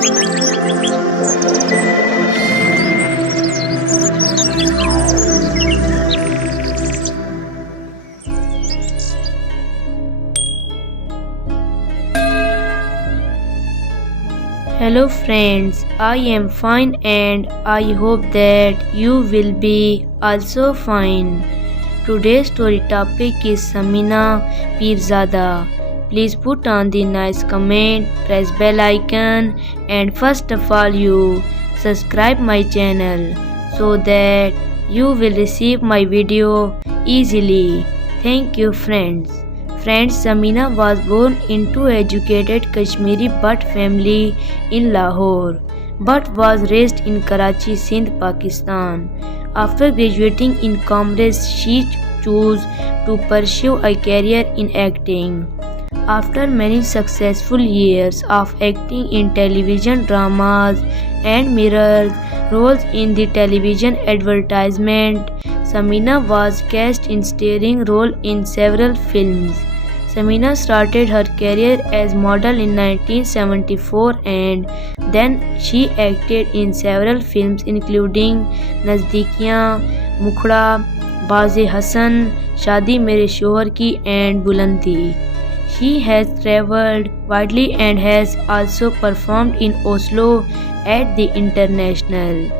Hello friends, I am fine and I hope that you will be also fine. Today's story topic is Samina Peerzada. Please put on the nice comment, press bell icon and first of all you subscribe my channel so that you will receive my video easily. Thank you friends. Friends, Samina was born into educated Kashmiri Butt family in Lahore, but was raised in Karachi, Sindh, Pakistan. After graduating in commerce, she chose to pursue a career in acting. After many successful years of acting in television dramas and mirror roles in the television advertisement, Samina was cast in starring role in several films. Samina started her career as model in 1974 and then she acted in several films including Nazdikiyan, Mukhda, Baaz-e Hassan, Shaadi Mere Shohar Ki and Bulandi. She has travelled widely and has also performed in Oslo at the International.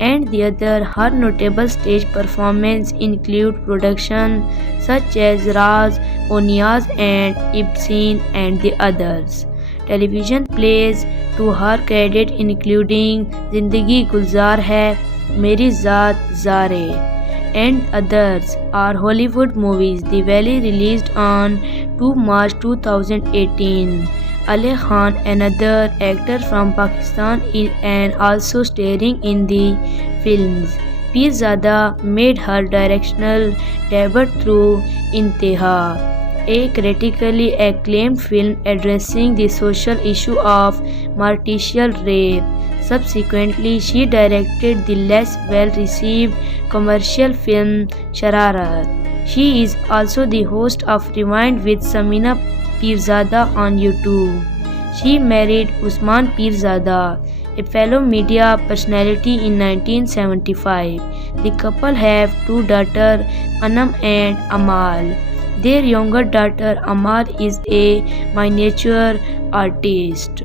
And the other her notable stage performances include productions such as Raz, Oniaz and Ibsen and the others. Television plays to her credit including Zindagi Gulzar Hai, Meri Zaat Zare and others are Hollywood movies. The Valley released on 2 March 2018. Ali Khan, another actor from Pakistan, is and also starring in the films. Peerzada made her directorial debut through Inteha, a critically acclaimed film addressing the social issue of martial rape. Subsequently, she directed the less well-received commercial film Shararat. She is also the host of Rewind with Samina Peerzada on YouTube. She married Usman Peerzada, a fellow media personality in 1975. The couple have two daughters, Anam and Amal. Their younger daughter Amal is a miniature artist.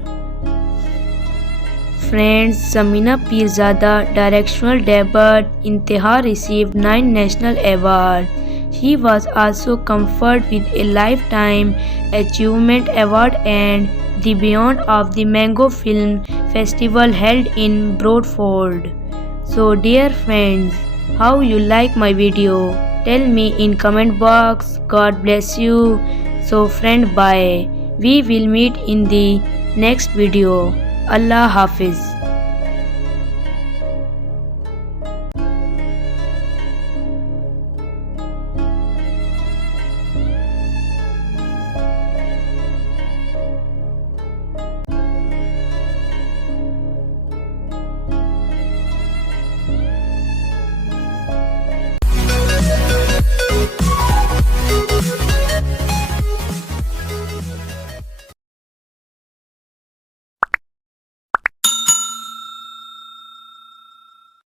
Friends, Samina Peerzada directorial debut Inteha received 9 national awards. She was also conferred with a Lifetime Achievement Award and the Beyond of the Mango Film Festival held in Bradford. So dear friends, how you like my video? Tell me in comment box. God bless you. So friend, bye. We will meet in the next video. Allah Hafiz.